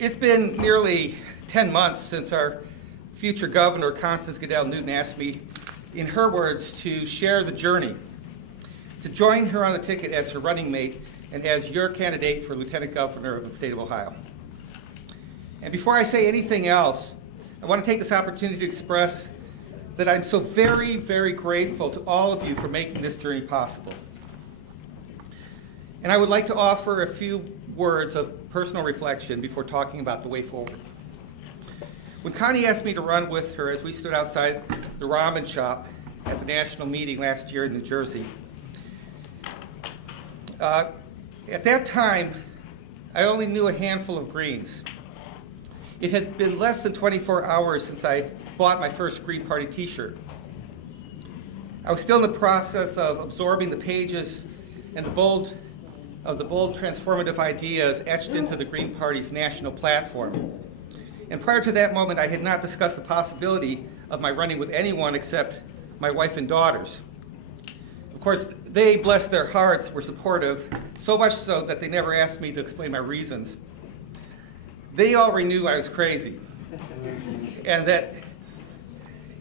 It's been nearly 10 months since our future governor, Constance Gadell-Newton, asked me, in her words, to share the journey, to join her on the ticket as her running mate and as your candidate for lieutenant governor of the state of Ohio. And before I say anything else, I want to take this opportunity to express that I'm so very, very grateful to all of you for making this journey possible. And I would like to offer a few words of personal reflection before talking about the way forward. When Connie asked me to run with her as we stood outside the ramen shop at the national meeting last year in New Jersey, at that time, I only knew a handful of greens. It had been less than 24 hours since I bought my first Green Party t-shirt. I was still in the process of absorbing the pages and the bold transformative ideas etched into the Green Party's national platform. And prior to that moment, I had not discussed the possibility of my running with anyone except my wife and daughters. Of course, they, bless their hearts, were supportive, so much so that they never asked me to explain my reasons. They already knew I was crazy, and that,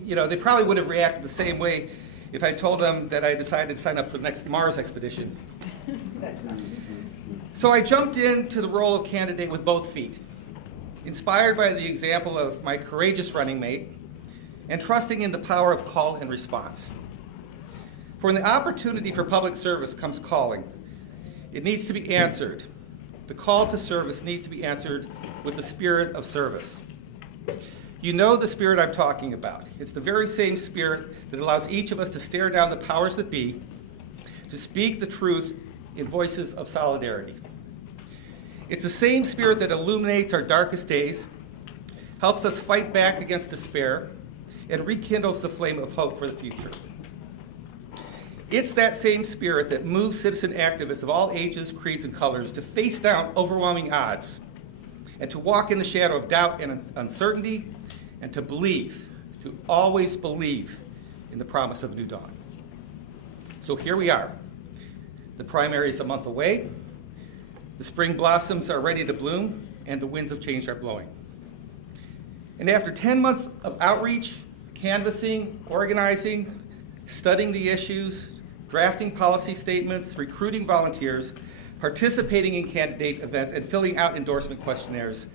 they probably would have reacted the same way if I told them that I decided to sign up for the next Mars expedition. So I jumped into the role of candidate with both feet, inspired by the example of my courageous running mate and trusting in the power of call and response. For when the opportunity for public service comes calling, it needs to be answered. The call to service needs to be answered with the spirit of service. You know the spirit I'm talking about. It's the very same spirit that allows each of us to stare down the powers that be, to speak the truth in voices of solidarity. It's the same spirit that illuminates our darkest days, helps us fight back against despair, and rekindles the flame of hope for the future. It's that same spirit that moves citizen activists of all ages, creeds, and colors to face down overwhelming odds and to walk in the shadow of doubt and uncertainty and to believe, to always believe in the promise of a new dawn. So here we are. The primary is a month away. The spring blossoms are ready to bloom, and the winds of change are blowing. And after 10 months of outreach, canvassing, organizing, studying the issues, drafting policy statements, recruiting volunteers, participating in candidate events, and filling out endorsement questionnaires,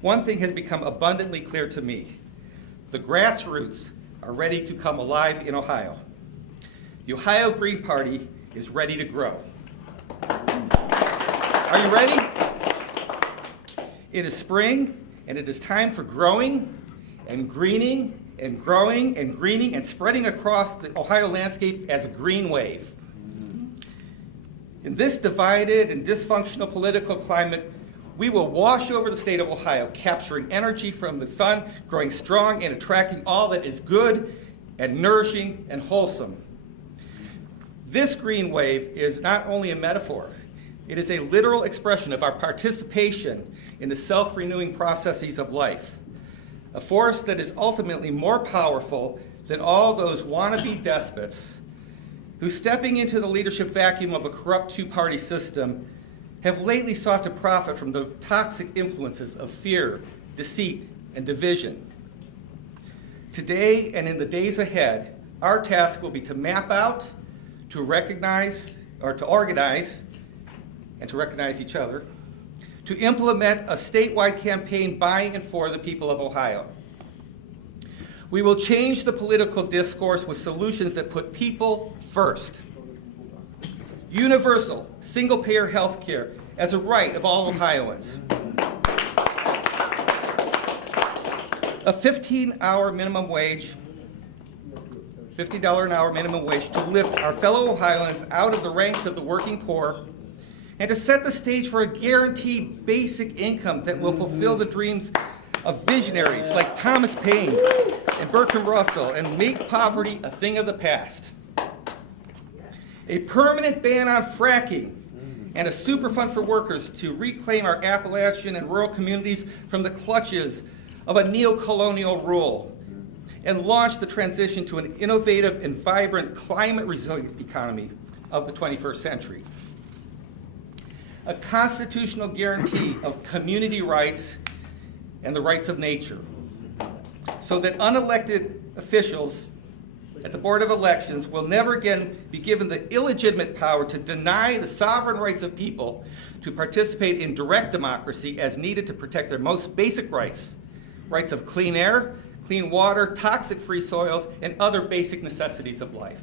one thing has become abundantly clear to me. The grassroots are ready to come alive in Ohio. The Ohio Green Party is ready to grow. Are you ready? It is spring, and it is time for growing and greening and growing and greening and spreading across the Ohio landscape as a green wave. In this divided and dysfunctional political climate, we will wash over the state of Ohio, capturing energy from the sun, growing strong and attracting all that is good and nourishing and wholesome. This green wave is not only a metaphor, it is a literal expression of our participation in the self-renewing processes of life, a force that is ultimately more powerful than all those wannabe despots who, stepping into the leadership vacuum of a corrupt two-party system, have lately sought to profit from the toxic influences of fear, deceit, and division. Today and in the days ahead, our task will be to map out, to recognize, or to organize, and to recognize each other, to implement a statewide campaign by and for the people of Ohio. We will change the political discourse with solutions that put people first. Universal, single-payer health care as a right of all Ohioans. A $15 minimum wage, $50 an hour minimum wage to lift our fellow Ohioans out of the ranks of the working poor and to set the stage for a guaranteed basic income that will fulfill the dreams of visionaries like Thomas Paine and Bertrand Russell and make poverty a thing of the past. A permanent ban on fracking and a superfund for workers to reclaim our Appalachian and rural communities from the clutches of a neo-colonial rule and launch the transition to an innovative and vibrant climate-resilient economy of the 21st century. A constitutional guarantee of community rights and the rights of nature, so that unelected officials at the Board of Elections will never again be given the illegitimate power to deny the sovereign rights of people to participate in direct democracy as needed to protect their most basic rights, rights of clean air, clean water, toxic-free soils, and other basic necessities of life.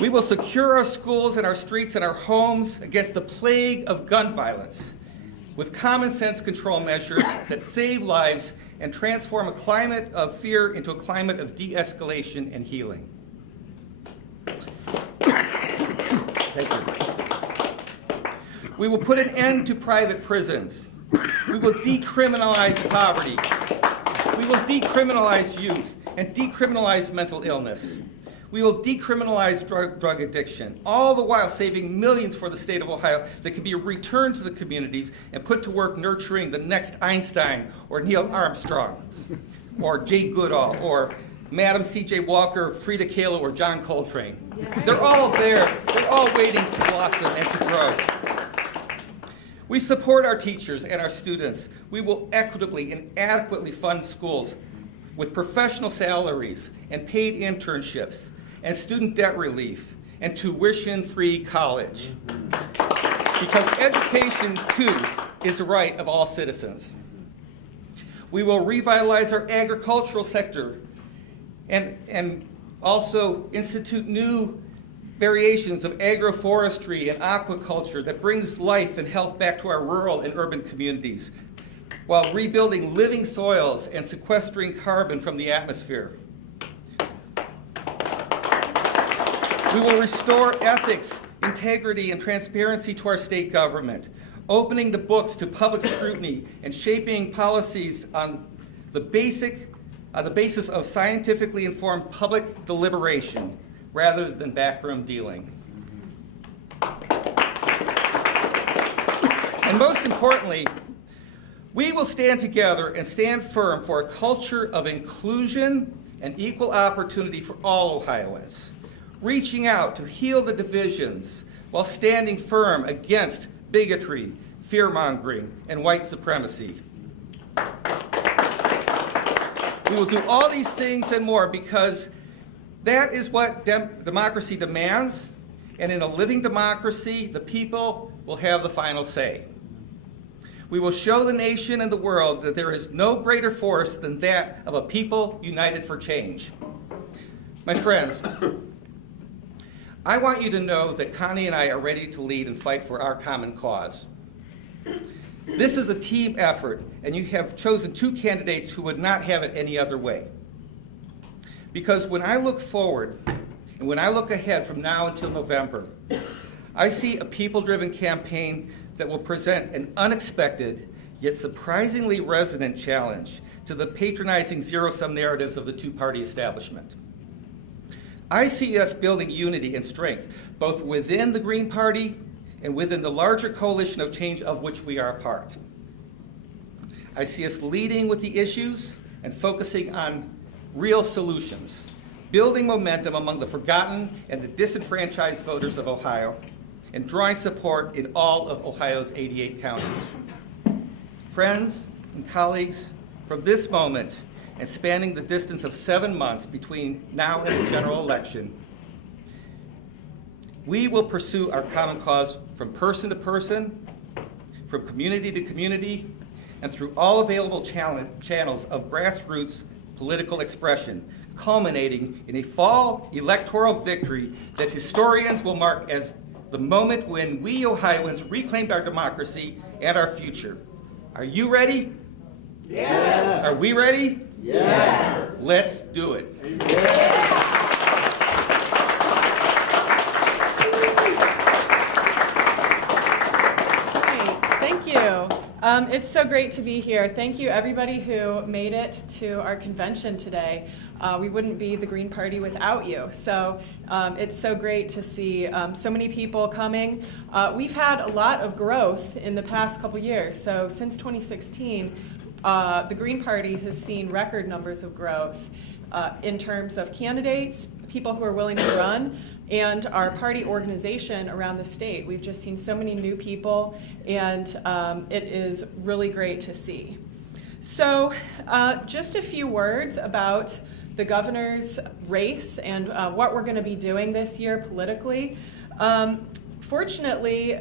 We will secure our schools and our streets and our homes against the plague of gun violence with common sense control measures that save lives and transform a climate of fear into a climate of de-escalation and healing. Thank you. We will put an end to private prisons. We will decriminalize poverty. We will decriminalize youth and decriminalize mental illness. We will decriminalize drug addiction, all the while saving millions for the state of Ohio that can be returned to the communities and put to work nurturing the next Einstein or Neil Armstrong or Jay Goodall or Madam C.J. Walker, Frida Kahlo, or John Coltrane. They're all there. They're all waiting to blossom and to grow. We support our teachers and our students. We will equitably and adequately fund schools with professional salaries and paid internships and student debt relief and tuition-free college. Because education, too, is a right of all citizens. We will revitalize our agricultural sector and also institute new variations of agroforestry and aquaculture that brings life and health back to our rural and urban communities, while rebuilding living soils and sequestering carbon from the atmosphere. We will restore ethics, integrity, and transparency to our state government, opening the books to public scrutiny and shaping policies on the basis of scientifically informed public deliberation rather than backroom dealing. And most importantly, we will stand together and stand firm for a culture of inclusion and equal opportunity for all Ohioans, reaching out to heal the divisions while standing firm against bigotry, fear-mongering, and white supremacy. We will do all these things and more because that is what democracy demands, and in a living democracy, the people will have the final say. We will show the nation and the world that there is no greater force than that of a people united for change. My friends, I want you to know that Connie and I are ready to lead and fight for our common cause. This is a team effort, and you have chosen two candidates who would not have it any other way. Because when I look forward, and when I look ahead from now until November, I see a people-driven campaign that will present an unexpected, yet surprisingly resonant challenge to the patronizing zero-sum narratives of the two-party establishment. I see us building unity and strength, both within the Green Party and within the larger coalition of change of which we are a part. I see us leading with the issues and focusing on real solutions, building momentum among the forgotten and the disenfranchised voters of Ohio, and drawing support in all of Ohio's 88 counties. Friends and colleagues, from this moment, and spanning the distance of 7 months between now and the general election, we will pursue our common cause from person to person, from community to community, and through all available channels of grassroots political expression, culminating in a fall electoral victory that historians will mark as the moment when we Ohioans reclaimed our democracy and our future. Are you ready? Yes. Are we ready? Yes. Let's do it. Great. Thank you. It's so great to be here. Thank you, everybody who made it to our convention today. We wouldn't be the Green Party without you. So it's so great to see so many people coming. We've had a lot of growth in the past couple years. So since 2016, the Green Party has seen record numbers of growth in terms of candidates, people who are willing to run, and our party organization around the state. We've just seen so many new people, and it is really great to see. So just a few words about the governor's race and what we're going to be doing this year politically. Fortunately,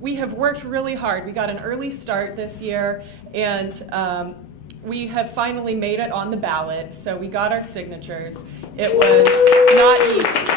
we have worked really hard. We got an early start this year, and we have finally made it on the ballot, so we got our signatures. It was not easy.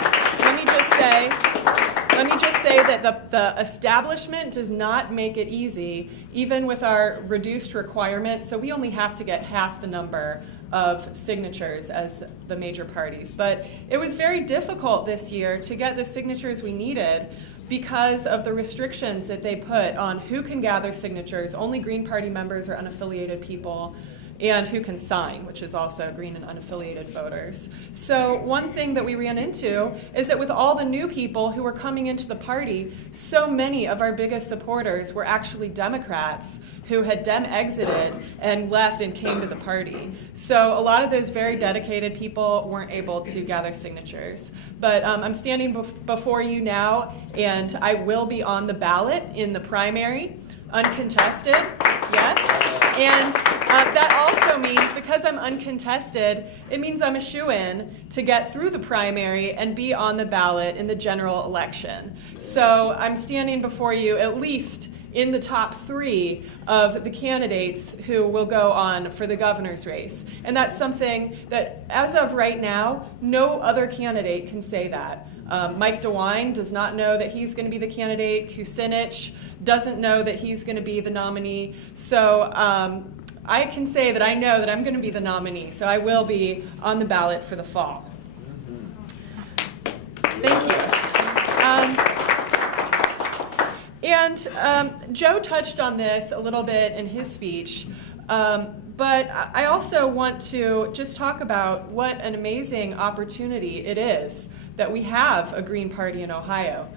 Let me just say that the establishment does not make it easy, even with our reduced requirements, so we only have to get half the number of signatures as the major parties. But it was very difficult this year to get the signatures we needed because of the restrictions that they put on who can gather signatures. Only Green Party members or unaffiliated people, and who can sign, which is also Green and unaffiliated voters. So one thing that we ran into is that with all the new people who were coming into the party, so many of our biggest supporters were actually Democrats who had exited and left and came to the party. So a lot of those very dedicated people weren't able to gather signatures. But I'm standing before you now, and I will be on the ballot in the primary, uncontested, yes. And that also means, because I'm uncontested, it means I'm a shoo-in to get through the primary and be on the ballot in the general election. So I'm standing before you at least in the top 3 of the candidates who will go on for the governor's race. And that's something that, as of right now, no other candidate can say that. Mike DeWine does not know that he's going to be the candidate. Kucinich doesn't know that he's going to be the nominee. So I can say that I know that I'm going to be the nominee. So I will be on the ballot for the fall. Thank you. Joe touched on this a little bit in his speech. But I also want to just talk about what an amazing opportunity it is that we have a Green Party in Ohio.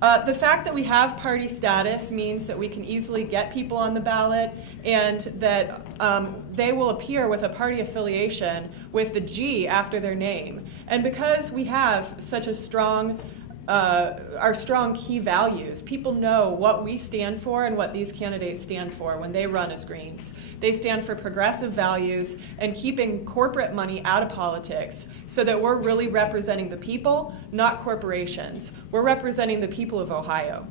The fact that we have party status means that we can easily get people on the ballot, and that they will appear with a party affiliation with the G after their name. And because we have such a strong our strong key values. People know what we stand for and what these candidates stand for when they run as Greens. They stand for progressive values and keeping corporate money out of politics so that we're really representing the people, not corporations. We're representing the people of Ohio.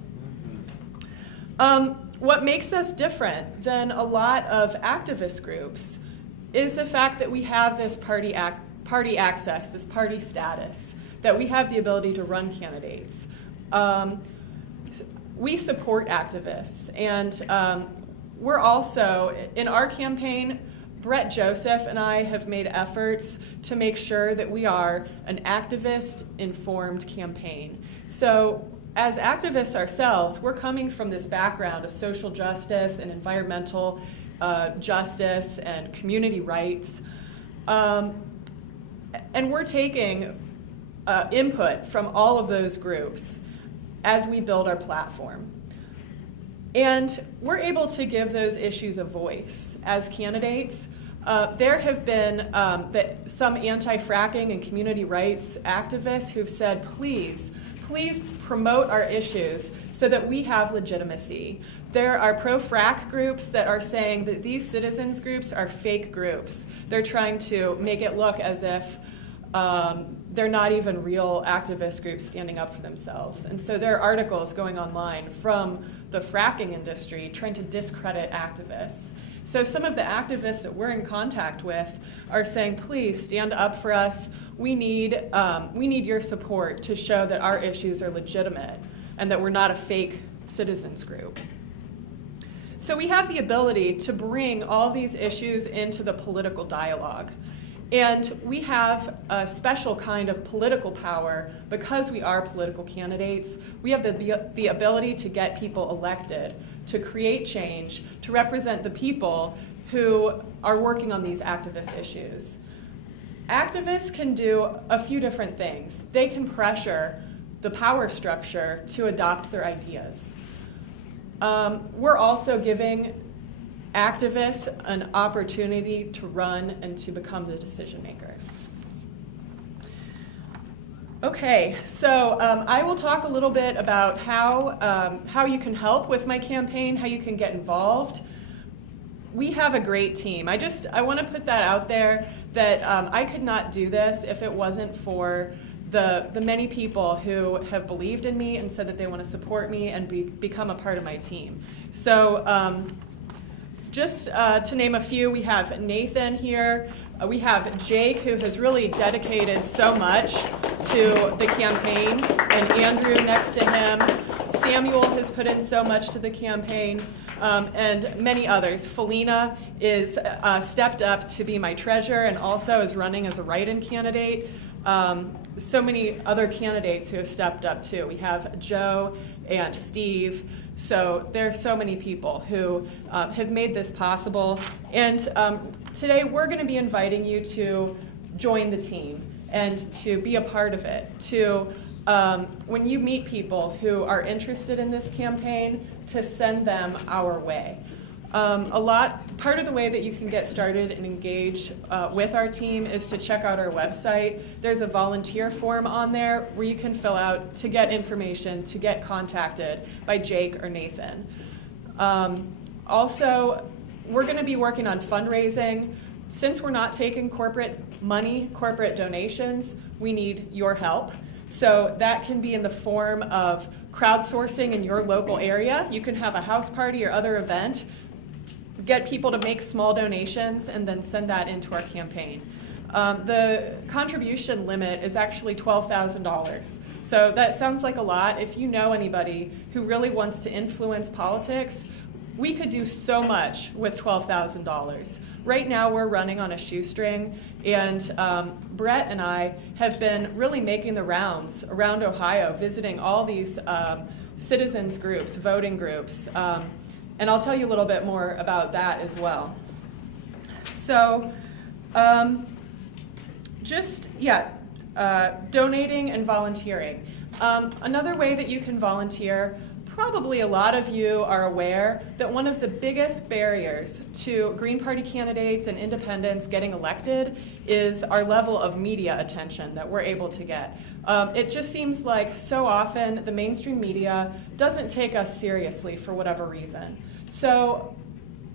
What makes us different than a lot of activist groups is the fact that we have this party access, this party status, that we have the ability to run candidates. We support activists, and we're also, in our campaign, Brett Joseph and I have made efforts to make sure that we are an activist-informed campaign. So as activists ourselves, we're coming from this background of social justice and environmental justice and community rights. And we're taking input from all of those groups as we build our platform. And we're able to give those issues a voice. As candidates, there have been some anti-fracking and community rights activists who've said, please promote our issues so that we have legitimacy. There are pro-frack groups that are saying that these citizens groups are fake groups. They're trying to make it look as if they're not even real activist groups standing up for themselves. And so there are articles going online from the fracking industry trying to discredit activists. So some of the activists that we're in contact with are saying, please stand up for us. We need your support to show that our issues are legitimate and that we're not a fake citizens group. So we have the ability to bring all these issues into the political dialogue. And we have a special kind of political power because we are political candidates. We have the ability to get people elected, to create change, to represent the people who are working on these activist issues. Activists can do a few different things. They can pressure the power structure to adopt their ideas. We're also giving activists an opportunity to run and to become the decision makers. Okay, so I will talk a little bit about how you can help with my campaign, how you can get involved. We have a great team. I want to put that out there that I could not do this if it wasn't for the many people who have believed in me and said that they want to support me and become a part of my team. So just to name a few, we have Nathan here. We have Jake, who has really dedicated so much to the campaign, and Andrew next to him. Samuel has put in so much to the campaign, and many others. Felina is stepped up to be my treasurer and also is running as a write-in candidate. So many other candidates who have stepped up too. We have Joe and Steve. So there are so many people who have made this possible. And today we're going to be inviting you to join the team and to be a part of it. To when you meet people who are interested in this campaign, to send them our way. Part of the way that you can get started and engage with our team is to check out our website. There's a volunteer form on there where you can fill out to get information, to get contacted by Jake or Nathan. Also, we're going to be working on fundraising. Since we're not taking corporate money, corporate donations, we need your help. So that can be in the form of crowdsourcing in your local area. You can have a house party or other event, get people to make small donations, and then send that into our campaign. The contribution limit is actually $12,000. So that sounds like a lot. If you know anybody who really wants to influence politics, we could do so much with $12,000. Right now we're running on a shoestring, and Brett and I have been really making the rounds around Ohio, visiting all these citizens groups, voting groups, and I'll tell you a little bit more about that as well. So donating and volunteering. Another way that you can volunteer, probably a lot of you are aware that one of the biggest barriers to Green Party candidates and independents getting elected is our level of media attention that we're able to get. It just seems like so often the mainstream media doesn't take us seriously for whatever reason. So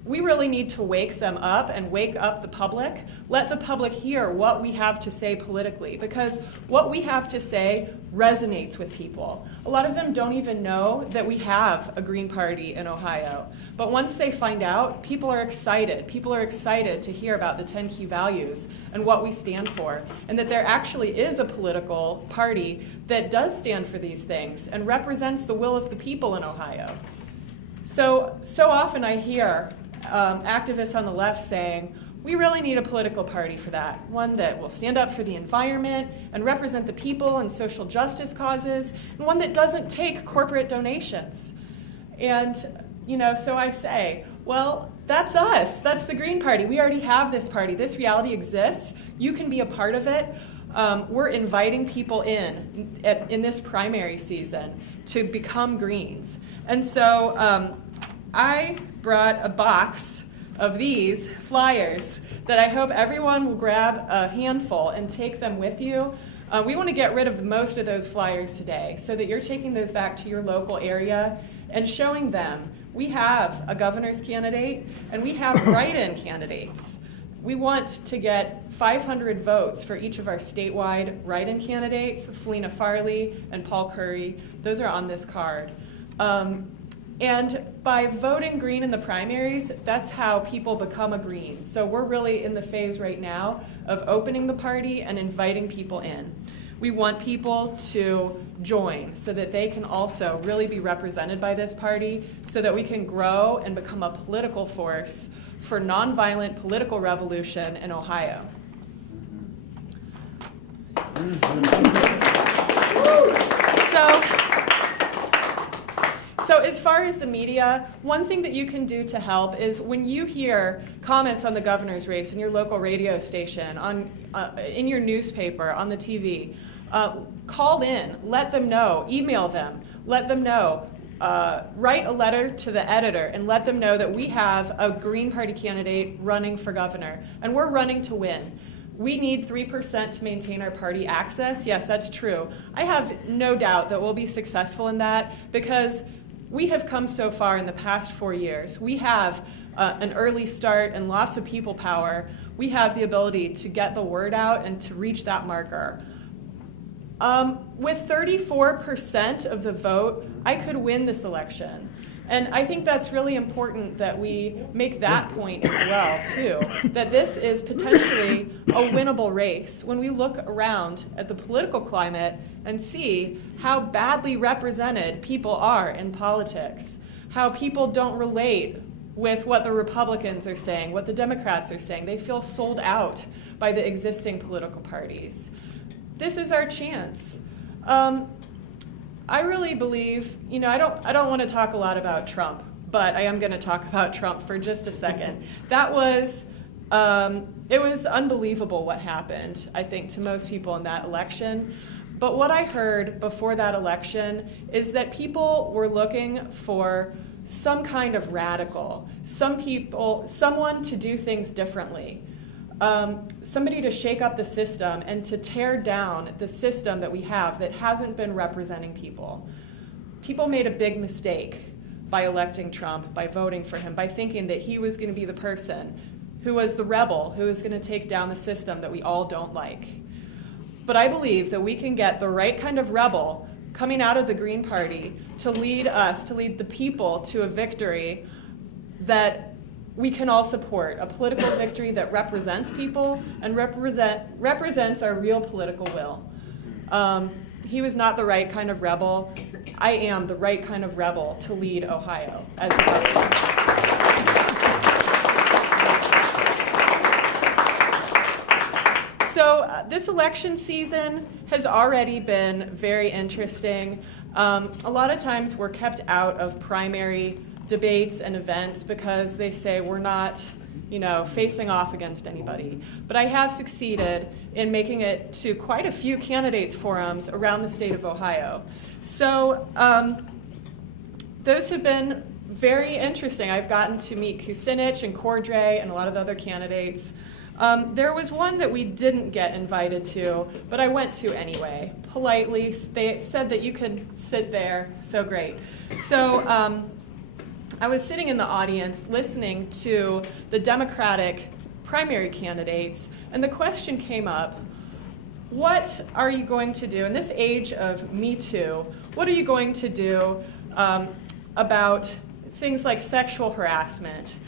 we really need to wake them up and wake up the public. Let the public hear what we have to say politically, because what we have to say resonates with people. A lot of them don't even know that we have a Green Party in Ohio. But once they find out, people are excited. People are excited to hear about the 10 key values and what we stand for, and that there actually is a political party that does stand for these things and represents the will of the people in Ohio. So often I hear activists on the left saying, we really need a political party for that, one that will stand up for the environment and represent the people and social justice causes, and one that doesn't take corporate donations. And, so I say, well, that's us. That's the Green Party. We already have this party. This reality exists. You can be a part of it. We're inviting people in this primary season to become Greens. And so I brought a box of these flyers that I hope everyone will grab a handful and take them with you. We want to get rid of most of those flyers today so that you're taking those back to your local area and showing them we have a governor's candidate and we have write-in candidates. We want to get 500 votes for each of our statewide write-in candidates, Felina Farley and Paul Curry. Those are on this card. And by voting Green in the primaries, that's how people become a Green. So we're really in the phase right now of opening the party and inviting people in. We want people to join so that they can also really be represented by this party, so that we can grow and become a political force for nonviolent political revolution in Ohio. So as far as the media, one thing that you can do to help is when you hear comments on the governor's race in your local radio station, in your newspaper, on the TV, call in, let them know, email them, let them know, write a letter to the editor and let them know that we have a Green Party candidate running for governor, and we're running to win. we need 3% to maintain our party access. Yes, that's true. I have no doubt that we'll be successful in that because we have come so far in the past 4 years. We have an early start and lots of people power. We have the ability to get the word out and to reach that marker. With 34% of the vote, I could win this election. And I think that's really important that we make that point as well, too, that this is potentially a winnable race. When we look around at the political climate and see how badly represented people are in politics, how people don't relate with what the Republicans are saying, what the Democrats are saying. They feel sold out by the existing political parties. This is our chance. I really believe, I don't want to talk a lot about Trump, but I am going to talk about Trump for just a second. That was, it was unbelievable what happened, I think, to most people in that election. But what I heard before that election is that people were looking for some kind of radical, someone to do things differently. Somebody to shake up the system and to tear down the system that we have that hasn't been representing people. People made a big mistake by electing Trump, by voting for him, by thinking that he was going to be the person who was the rebel, who was going to take down the system that we all don't like. But I believe that we can get the right kind of rebel coming out of the Green Party to lead us, to lead the people to a victory that we can all support, a political victory that represents people and represents our real political will. He was not the right kind of rebel. I am the right kind of rebel to lead Ohio as a governor. So this election season has already been very interesting. A lot of times we're kept out of primary debates and events because they say we're not, facing off against anybody. But I have succeeded in making it to quite a few candidates forums around the state of Ohio. So those have been very interesting. I've gotten to meet Kucinich and Cordray and a lot of other candidates. There was one that we didn't get invited to, but I went to anyway, politely. They said that you can sit there, so great. So I was sitting in the audience listening to the Democratic primary candidates, and the question came up, what are you going to do, in this age of Me Too, what are you going to do about things like sexual harassment?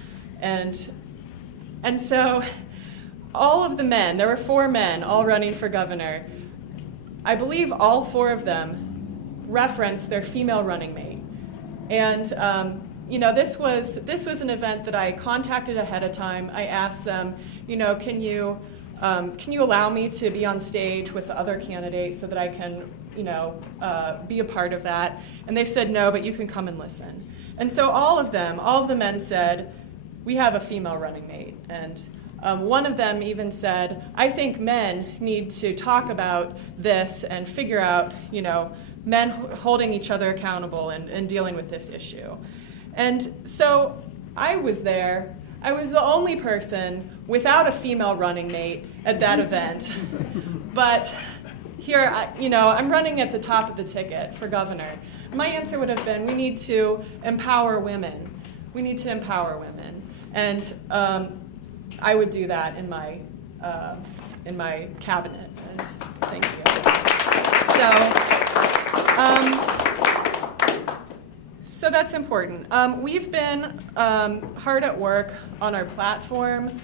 And so all of the men, there were 4 men all running for governor, I believe all 4 of them referenced their female running mate. And this was an event that I contacted ahead of time. I asked them, can you allow me to be on stage with the other candidates so that I can, be a part of that? And they said, no, but you can come and listen. And so all of the men said, we have a female running mate. And one of them even said, I think men need to talk about this and figure out, men holding each other accountable and dealing with this issue. And so I was there. I was the only person without a female running mate at that event. But here, I'm running at the top of the ticket for governor. My answer would have been, we need to empower women. We need to empower women. And I would do that in my cabinet. And thank you. So that's important. We've been hard at work on our platform,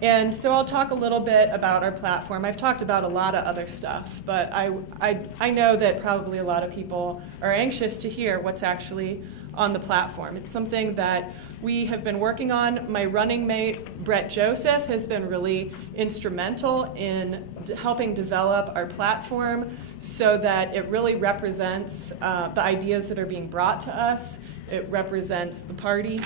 and so I'll talk a little bit about our platform. I've talked about a lot of other stuff, but I know that probably a lot of people are anxious to hear what's actually on the platform. It's something that we have been working on. My running mate, Brett Joseph, has been really instrumental in helping develop our platform so that it really represents the ideas that are being brought to us. It represents the party.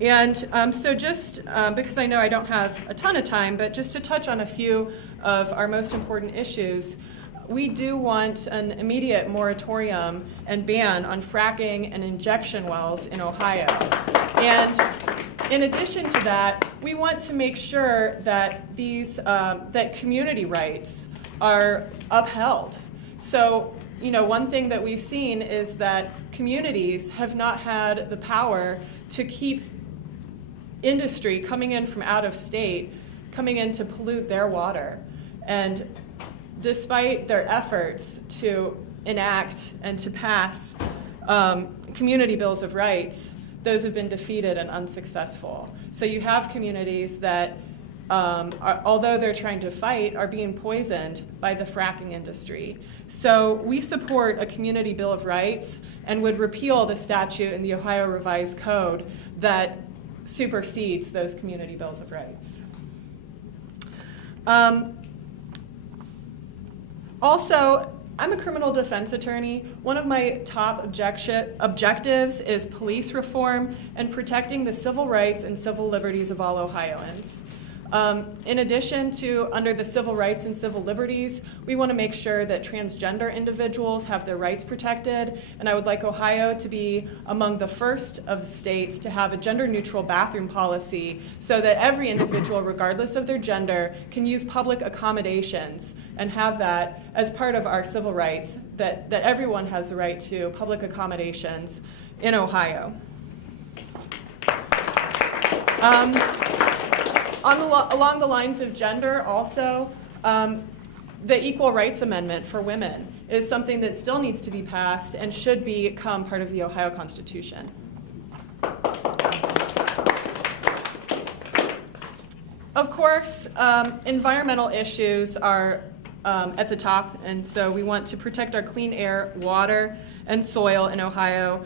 And so just because I know I don't have a ton of time, but just to touch on a few of our most important issues, we do want an immediate moratorium and ban on fracking and injection wells in Ohio. And in addition to that, we want to make sure that that community rights are upheld. So, one thing that we've seen is that communities have not had the power to keep industry coming in from out of state, coming in to pollute their water. And despite their efforts to enact and to pass community bills of rights, those have been defeated and unsuccessful. So you have communities that, although they're trying to fight, are being poisoned by the fracking industry. So we support a community bill of rights and would repeal the statute in the Ohio Revised Code that supersedes those community bills of rights. Also, I'm a criminal defense attorney. One of my top objectives is police reform and protecting the civil rights and civil liberties of all Ohioans. In addition to under the civil rights and civil liberties, we want to make sure that transgender individuals have their rights protected, and I would like Ohio to be among the first of the states to have a gender-neutral bathroom policy so that every individual, regardless of their gender, can use public accommodations and have that as part of our civil rights, that everyone has the right to public accommodations in Ohio. Along the lines of gender also, the Equal Rights Amendment for women is something that still needs to be passed and should become part of the Ohio Constitution. Of course, environmental issues are at the top, and so we want to protect our clean air, water, and soil in Ohio.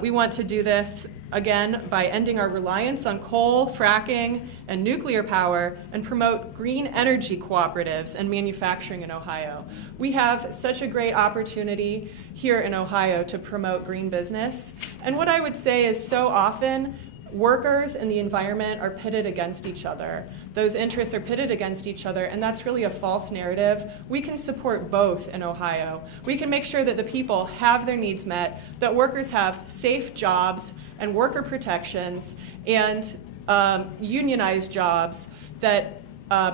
We want to do this again by ending our reliance on coal, fracking, and nuclear power, and promote green energy cooperatives and manufacturing in Ohio. We have such a great opportunity here in Ohio to promote green business. And what I would say is so often workers and the environment are pitted against each other. Those interests are pitted against each other, and that's really a false narrative. We can support both in Ohio. We can make sure that the people have their needs met, that workers have safe jobs and worker protections and unionized jobs, that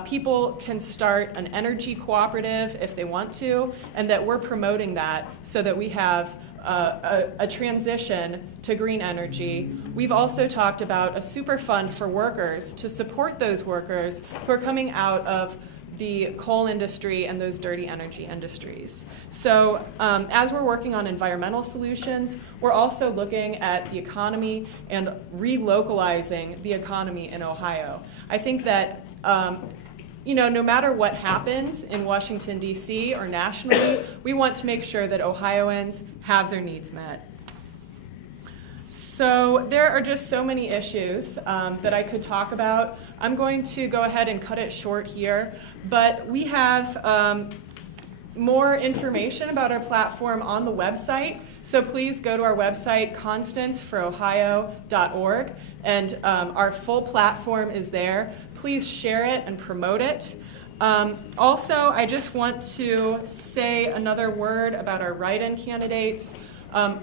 people can start an energy cooperative if they want to, and that we're promoting that so that we have a transition to green energy. We've also talked about a super fund for workers to support those workers who are coming out of the coal industry and those dirty energy industries. So as we're working on environmental solutions, we're also looking at the economy and relocalizing the economy in Ohio. I think that no matter what happens in Washington, D.C. or nationally, we want to make sure that Ohioans have their needs met. So there are just so many issues that I could talk about. I'm going to go ahead and cut it short here, but we have more information about our platform on the website. So please go to our website, constanceforohio.org, and our full platform is there. Please share it and promote it. Also, I just want to say another word about our write-in candidates.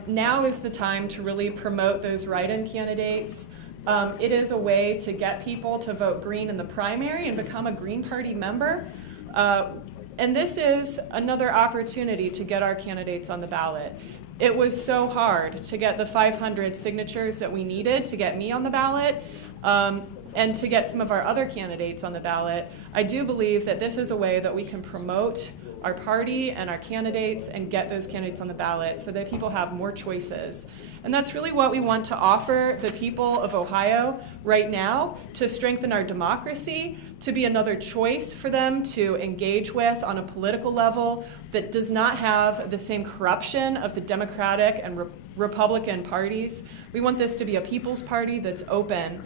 Now is the time to really promote those write-in candidates. It is a way to get people to vote Green in the primary and become a Green Party member. And this is another opportunity to get our candidates on the ballot. It was so hard to get the 500 signatures that we needed to get me on the ballot and to get some of our other candidates on the ballot. I do believe that this is a way that we can promote our party and our candidates and get those candidates on the ballot so that people have more choices. And that's really what we want to offer the people of Ohio right now, to strengthen our democracy, to be another choice for them to engage with on a political level that does not have the same corruption of the Democratic and Republican parties. We want this to be a people's party that's open,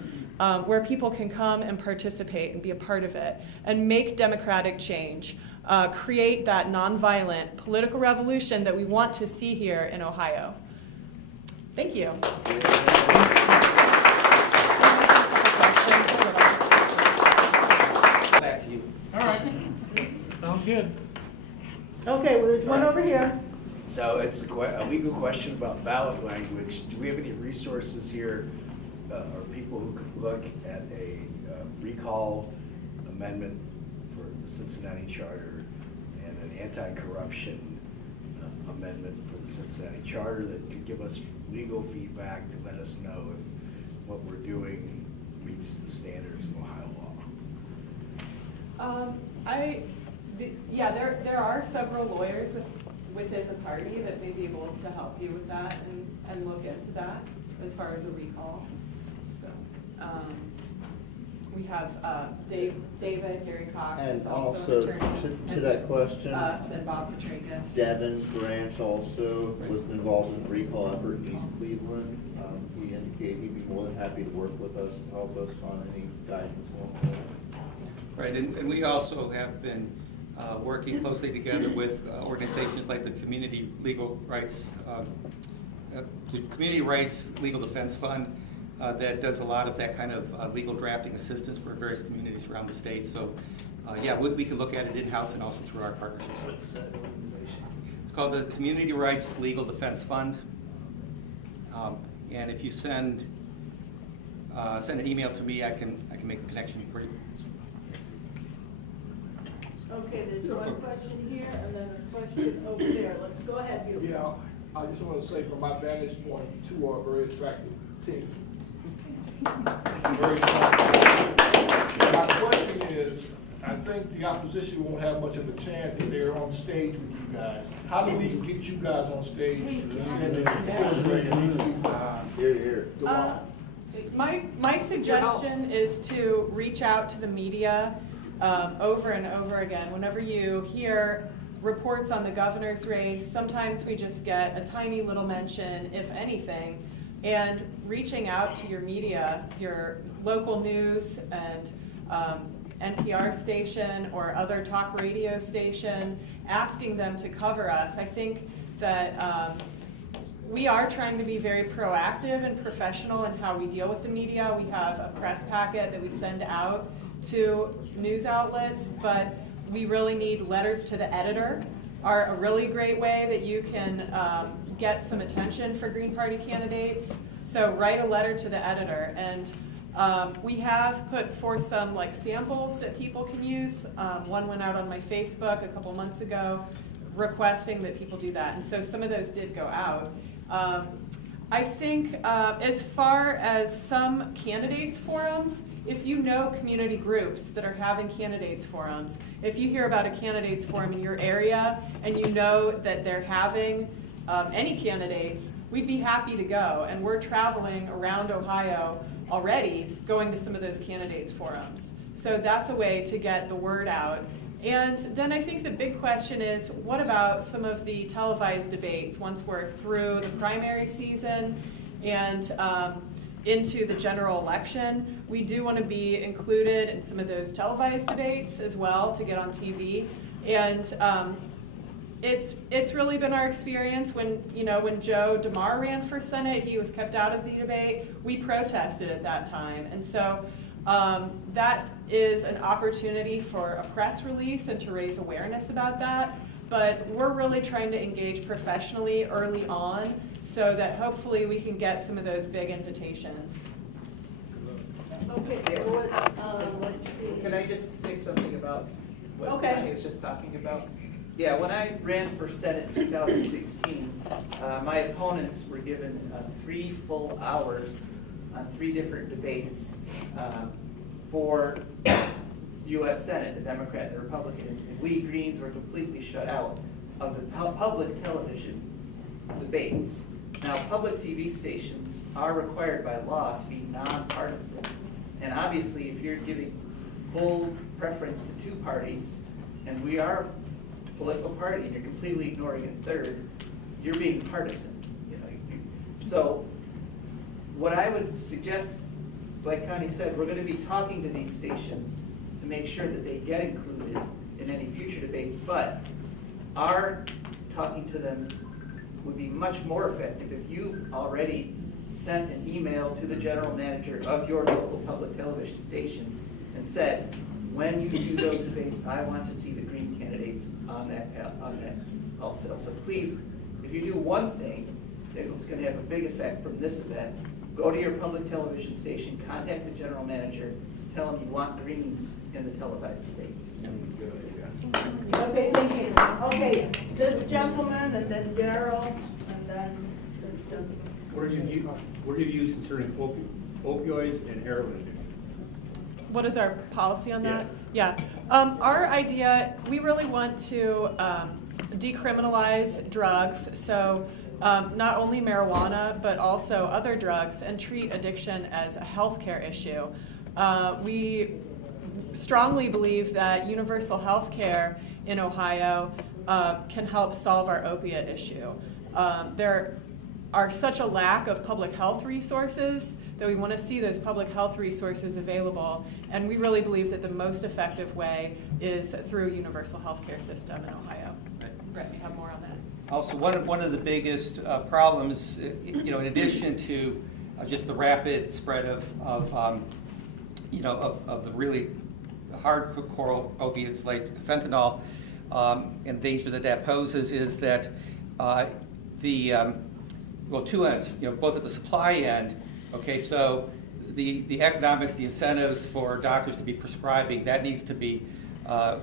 where people can come and participate and be a part of it and make democratic change, create that nonviolent political revolution that we want to see here in Ohio. Thank you. Back to you. All right. Sounds good. Okay, well, there's one over here. So it's a legal question about ballot language. Do we have any resources here are people who could look at a recall amendment for the Cincinnati Charter and an anti-corruption amendment for the Cincinnati Charter that could give us legal feedback to let us know if what we're doing meets the standards of Ohio law. Yeah, there are several lawyers within the party that may be able to help you with that and look into that as far as a recall. So we have David, Gary Cox And is also also, an attorney. to that question, Us and Bob Petrakis. Devin Branch also was involved in the recall effort in East Cleveland. He indicated he'd be more than happy to work with us to help us on any guidance along the way. Right, and we also have been working closely together with organizations like the Community Rights Legal Defense Fund that does a lot of that kind of legal drafting assistance for various communities around the state. So, yeah, we can look at it in-house and also through our partnerships. What's that organization? It's called the Community Rights Legal Defense Fund. And if you send an email to me, I can make a connection for you. Okay, there's one question here and then a question over there. Go ahead, you. Yeah, I just want to say from my vantage point, you two are a very attractive team. Very attractive. My question is, I think the opposition won't have much of a chance if they're on stage with you guys. How do we get you guys on stage? Here. My suggestion is to reach out to the media over and over again. Whenever you hear reports on the governor's race, sometimes we just get a tiny little mention, if anything, and reaching out to your media, your local news and NPR station or other talk radio station, asking them to cover us. I think that we are trying to be very proactive and professional in how we deal with the media. We have a press packet that we send out to news outlets, but we really need letters to the editor are a really great way that you can get some attention for Green Party candidates. So write a letter to the editor, and we have put forth some samples that people can use. One went out on my Facebook a couple months ago requesting that people do that, and so some of those did go out. I think as far as some candidates forums, if you know community groups that are having candidates forums, if you hear about a candidates forum in your area and you know that they're having any candidates, we'd be happy to go. And we're traveling around Ohio already, going to some of those candidates forums. So that's a way to get the word out. And then I think the big question is, what about some of the televised debates once we're through the primary season and into the general election? We do want to be included in some of those televised debates as well to get on TV. And it's really been our experience when Joe DeMar ran for Senate, he was kept out of the debate. We protested at that time. And so that is an opportunity for a press release and to raise awareness about that. But we're really trying to engage professionally early on so that hopefully we can get some of those big invitations. Okay, let's see. Can I just say something about what Okay. Connie was just talking about? Yeah, when I ran for Senate in 2016, my opponents were given 3 full hours on 3 different debates for U.S. Senate, the Democrat and the Republican. And we Greens were completely shut out of the public television debates. Now, public TV stations are required by law to be nonpartisan. And obviously, if you're giving full preference to 2 parties, and we are a political party, and you're completely ignoring a third, you're being partisan. So what I would suggest, like Connie said, we're going to be talking to these stations to make sure that they get included in any future debates, but our talking to them would be much more effective if you already sent an email to the general manager of your local public television station and said, when you do those debates, I want to see the Green candidates on that also. So please, if you do one thing, it's going to have a big effect from this event, Go to your public television station, contact the general manager, tell them you want greens in the televised debates. Okay, thank you. Okay, this gentleman, and then Daryl, and then this gentleman. What are you used concerning opioids and heroin addiction? What is our policy on that? Yes. Yeah. Our idea, we really want to decriminalize drugs, so not only marijuana, but also other drugs, and treat addiction as a healthcare issue. We strongly believe that universal health care in Ohio can help solve our opiate issue. There are such a lack of public health resources that we want to see those public health resources available, and we really believe that the most effective way is through a universal health care system in Ohio. Brett, you have more on that? Also, one of the biggest problems, in addition to just the rapid spread of the really hardcore opiates like fentanyl, and danger that poses, is that two ends, both at the supply end. Okay, so the economics, the incentives for doctors to be prescribing, that needs to be,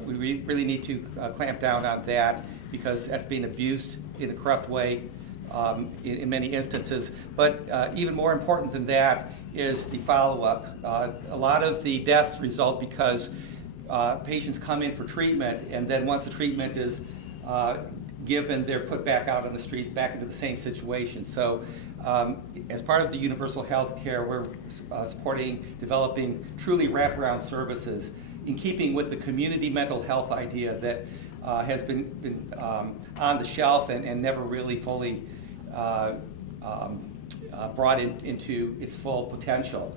we really need to clamp down on that, because that's being abused in a corrupt way in many instances. But even more important than that is the follow-up. A lot of the deaths result because patients come in for treatment, and then once the treatment is given, they're put back out on the streets, back into the same situation. So as part of the universal health care, we're supporting developing truly wraparound services in keeping with the community mental health idea that has been on the shelf and never really fully brought into its full potential.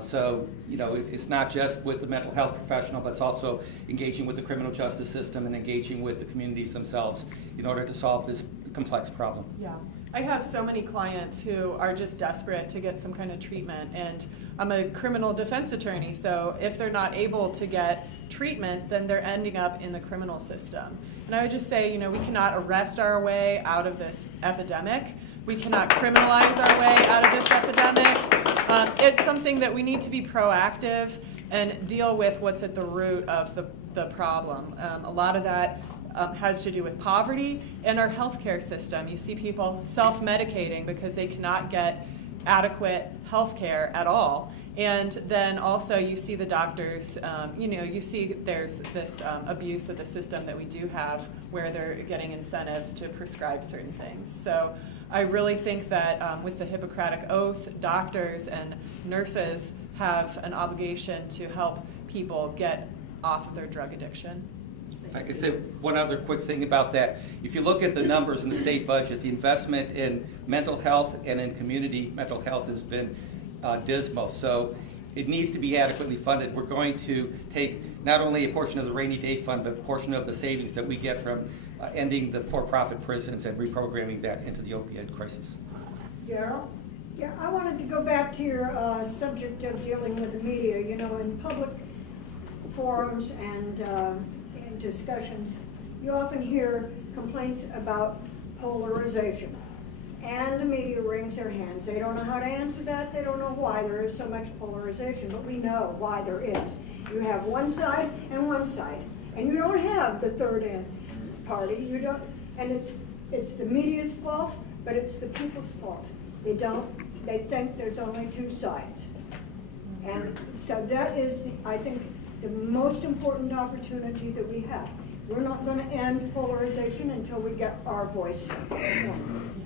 So, it's not just with the mental health professional, but it's also engaging with the criminal justice system and engaging with the communities themselves in order to solve this complex problem. Yeah. I have so many clients who are just desperate to get some kind of treatment, and I'm a criminal defense attorney, so if they're not able to get treatment, then they're ending up in the criminal system. And I would just say, we cannot arrest our way out of this epidemic. We cannot criminalize our way out of this epidemic. It's something that we need to be proactive and deal with what's at the root of the problem. A lot of that has to do with poverty and our healthcare system. You see people self-medicating because they cannot get adequate health care at all. And then also you see the doctors, you see there's this abuse of the system that we do have, where they're getting incentives to prescribe certain things. So I really think that with the Hippocratic Oath, doctors and nurses have an obligation to help people get off of their drug addiction. If I could say one other quick thing about that. If you look at the numbers in the state budget, the investment in mental health and in community mental health has been dismal. So it needs to be adequately funded. We're going to take not only a portion of the rainy day fund, but a portion of the savings that we get from ending the for-profit prisons and reprogramming that into the opioid crisis. Daryl? Yeah, I wanted to go back to your subject of dealing with the media. In public forums and in discussions, you often hear complaints about polarization. And the media wrings their hands. They don't know how to answer that. They don't know why there is so much polarization, but we know why there is. You have one side and one side, and you don't have the third end party. You don't, and it's the media's fault, but it's the people's fault. They think there's only two sides. And so that is, I think, the most important opportunity that we have. We're not going to end polarization until we get our voice.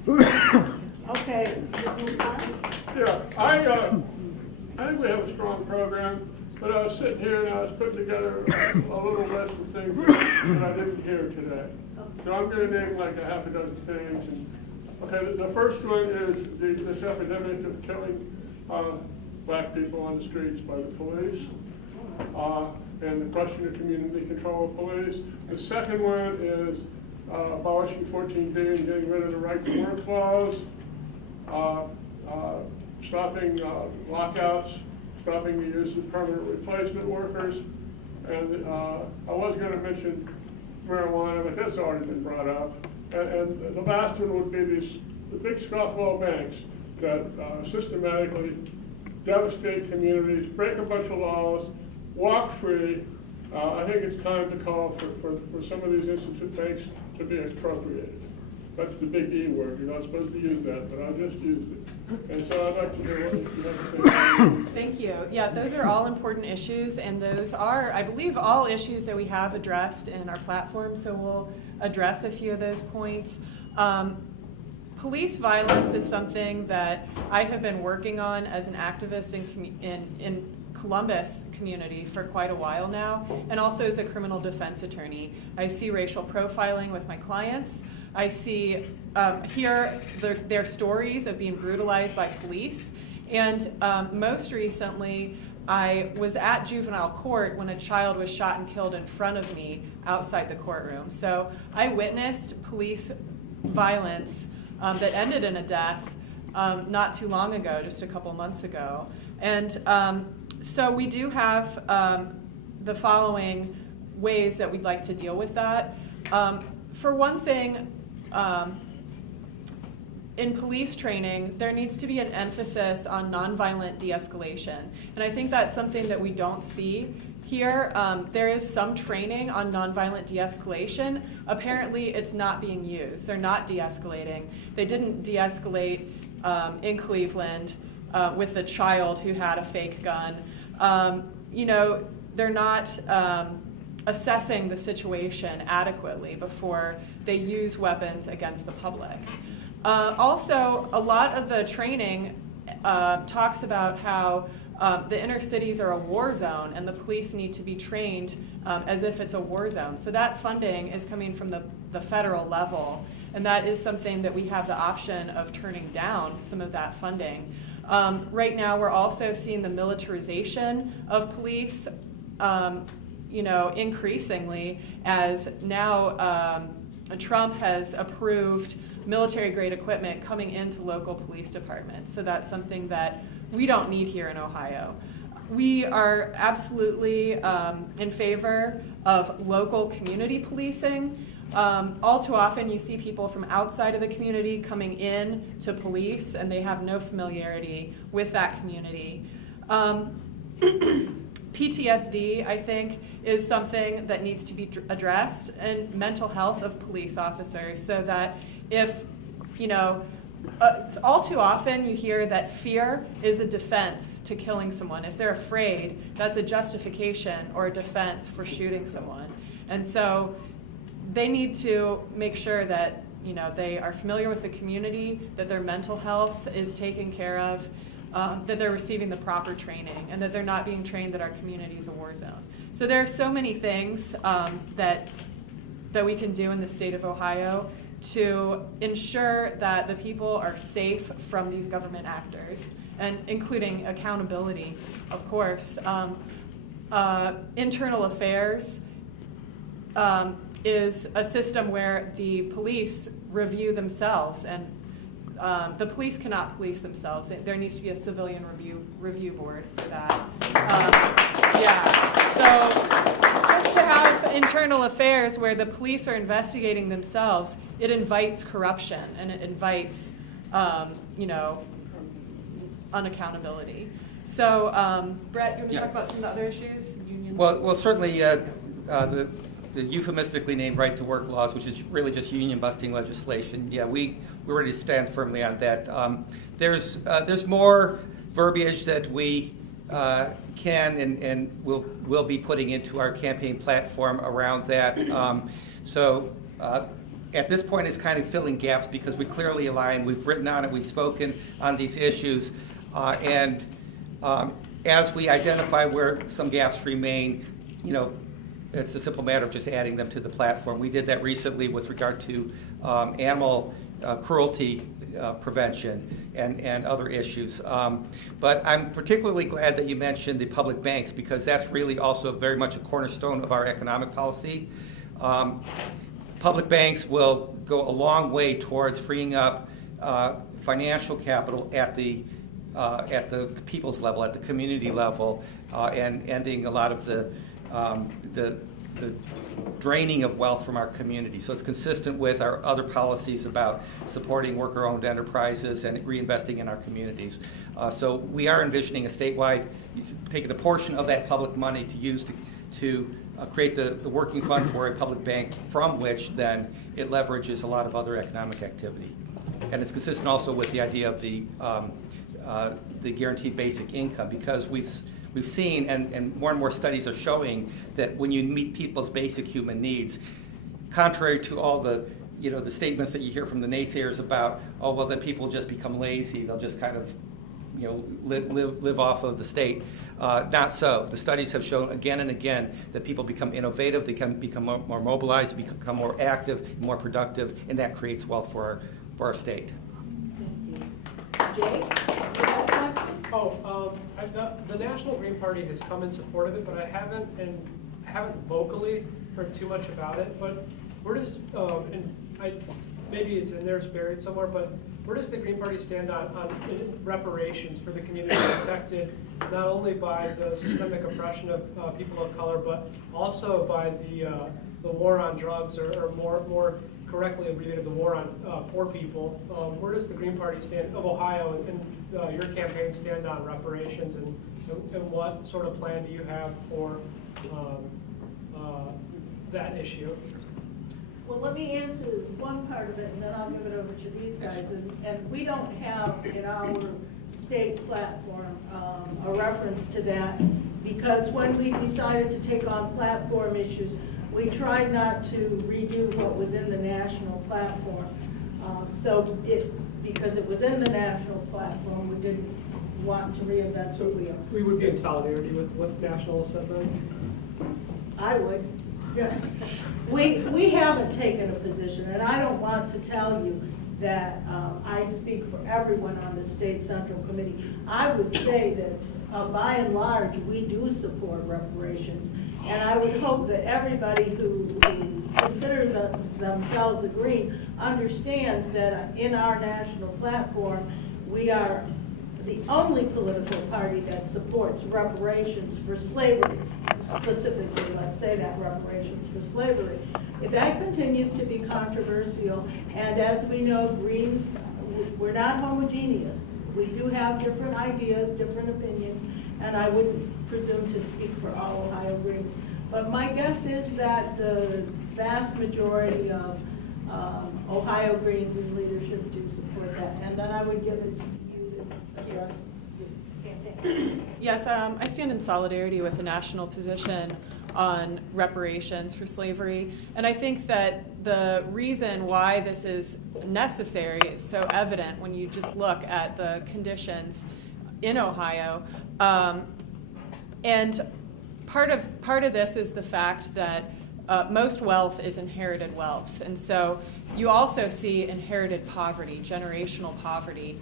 Okay. Yeah, I think we have a strong program, but I was sitting here and I was putting together a little list of things that I didn't hear today. So I'm going to name like a half a dozen things. Okay, the first one is this epidemic of killing black people on the streets by the police, and the question of community control of police. The second one is abolishing 14D and getting rid of the right to work clause, stopping lockouts, stopping the use of permanent replacement workers. And I was going to mention marijuana, but that's already been brought up. And the last one would be the big scofflaw banks. that systematically devastate communities, break a bunch of laws, walk free. I think it's time to call for some of these institute banks to be expropriated. That's the big E word. You're not supposed to use that, but I just used it. And so I'd like to hear what you have to say. Thank you. Yeah, those are all important issues, and those are, I believe, all issues that we have addressed in our platform, so we'll address a few of those points. Police violence is something that I have been working on as an activist in Columbus community for quite a while now, and also as a criminal defense attorney. I see racial profiling with my clients. I see, hear their stories of being brutalized by police. And most recently, I was at juvenile court when a child was shot and killed in front of me outside the courtroom. So I witnessed police violence that ended in a death not too long ago, just a couple months ago. And so we do have the following ways that we'd like to deal with that. For one thing, in police training, there needs to be an emphasis on nonviolent de-escalation. And I think that's something that we don't see here. There is some training on nonviolent de-escalation. Apparently, it's not being used. They're not de-escalating. They didn't de-escalate in Cleveland with a child who had a fake gun. You know, they're not assessing the situation adequately before they use weapons against the public. Also, a lot of the training talks about how the inner cities are a war zone and the police need to be trained as if it's a war zone. So that funding is coming from the federal level, and that is something that we have the option of turning down, some of that funding. Right now, we're also seeing the militarization of police, you know, increasingly, as now Trump has approved military-grade equipment coming into local police departments. So that's something that we don't need here in Ohio. We are absolutely in favor of local community policing. All too often you see people from outside of the community coming in to police and they have no familiarity with that community. PTSD, I think, is something that needs to be addressed, and mental health of police officers, so that if, you know, all too often you hear that fear is a defense to killing someone. If they're afraid, that's a justification or a defense for shooting someone. And so they need to make sure that, you know, they are familiar with the community, that their mental health is taken care of, that they're receiving the proper training, and that they're not being trained that our community is a war zone. So there are so many things that we can do in the state of Ohio to ensure that the people are safe from these government actors, and including accountability, of course. Internal affairs is a system where the police review themselves, and the police cannot police themselves. There needs to be a civilian review board for that. Yeah, so just to have internal affairs where the police are investigating themselves, it invites corruption and it invites, you know, unaccountability. So, Brett, you want to talk about some of the other issues? Union. Well, certainly the euphemistically named right-to-work laws, which is really just union-busting legislation. Yeah, we already stand firmly on that. There's more verbiage that we can and will be putting into our campaign platform around that. So at this point, it's kind of filling gaps because we clearly align. We've written on it. We've spoken on these issues, and as we identify where some gaps remain, you know, it's a simple matter of just adding them to the platform. We did that recently with regard to animal cruelty prevention and other issues. But I'm particularly glad that you mentioned the public banks, because that's really also very much a cornerstone of our economic policy. Public banks will go a long way towards freeing up financial capital at the people's level, at the community level, and ending a lot of the draining of wealth from our community. So it's consistent with our other policies about supporting worker-owned enterprises and reinvesting in our communities. So we are envisioning a statewide, taking a portion of that public money to use to create the working fund for a public bank, from which then it leverages a lot of other economic activity. And it's consistent also with the idea of the guaranteed basic income, because we've seen, and more studies are showing, that when you meet people's basic human needs, contrary to all the the statements that you hear from the naysayers about, oh well, then people just become lazy, they'll just kind of live off of the state. Not so. The studies have shown again and again that people become innovative, they can become more mobilized, become more active, more productive, and that creates wealth for our state. Jay, you have a question? The National Green Party has come in support of it, but I haven't vocally heard too much about it. But where does maybe it's in there, it's buried somewhere, but where does the Green Party stand on reparations for the community affected not only by the systemic oppression of people of color, but also by the war on drugs, or more correctly abbreviated, the war on poor people? Where does the Green Party stand of Ohio and your campaign stand on reparations, and what sort of plan do you have for that issue? Well, let me answer one part of it, and then I'll give it over to these guys. And we don't have in our state platform a reference to that, because when we decided to take on platform issues, we tried not to redo what was in the national platform. Because it was in the national platform, we didn't want to reinvent the wheel. We would be in solidarity with what National said then? I would. Yeah. We haven't taken a position, and I don't want to tell you that I speak for everyone on the state central committee. I would say that by and large, we do support reparations, and I would hope that everybody who considers themselves a Green understands that in our national platform, we are the only political party that supports reparations for slavery, specifically, let's say that, reparations for slavery. If that continues to be controversial, and as we know, Greens, we're not homogeneous. We do have different ideas, different opinions, and I wouldn't presume to speak for all Ohio Greens. But my guess is that the vast majority of Ohio Greens in leadership do support that. And then I would give it to you to address the campaign. Yes, I stand in solidarity with the national position on reparations for slavery. And I think that the reason why this is necessary is so evident when you just look at the conditions in Ohio. And part of this is the fact that most wealth is inherited wealth. And so you also see inherited poverty, generational poverty.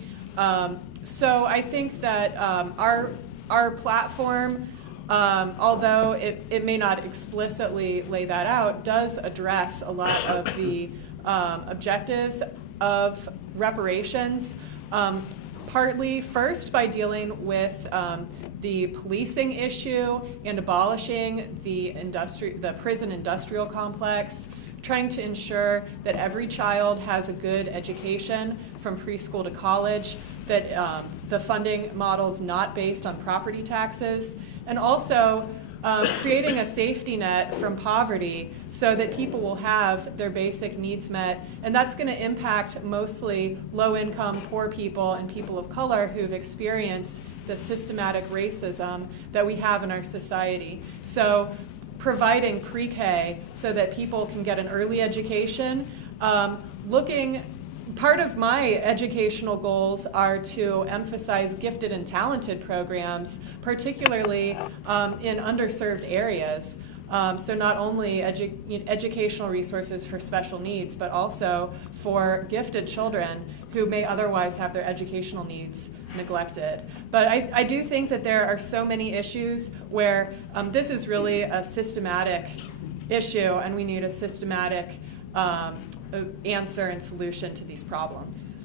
So I think that our platform, although it may not explicitly lay that out, does address a lot of the objectives of reparations, partly first by dealing with the policing issue and abolishing the prison industrial complex, trying to ensure that every child has a good education from preschool to college, that the funding model is not based on property taxes, and also creating a safety net from poverty so that people will have their basic needs met. And that's going to impact mostly low-income, poor people and people of color who've experienced the systematic racism that we have in our society. So providing pre-K so that people can get an early education, part of my educational goals are to emphasize gifted and talented programs, particularly in underserved areas. So not only educational resources for special needs, but also for gifted children who may otherwise have their educational needs neglected. But I do think that there are so many issues where this is really a systematic issue, and we need a systematic answer and solution to these problems.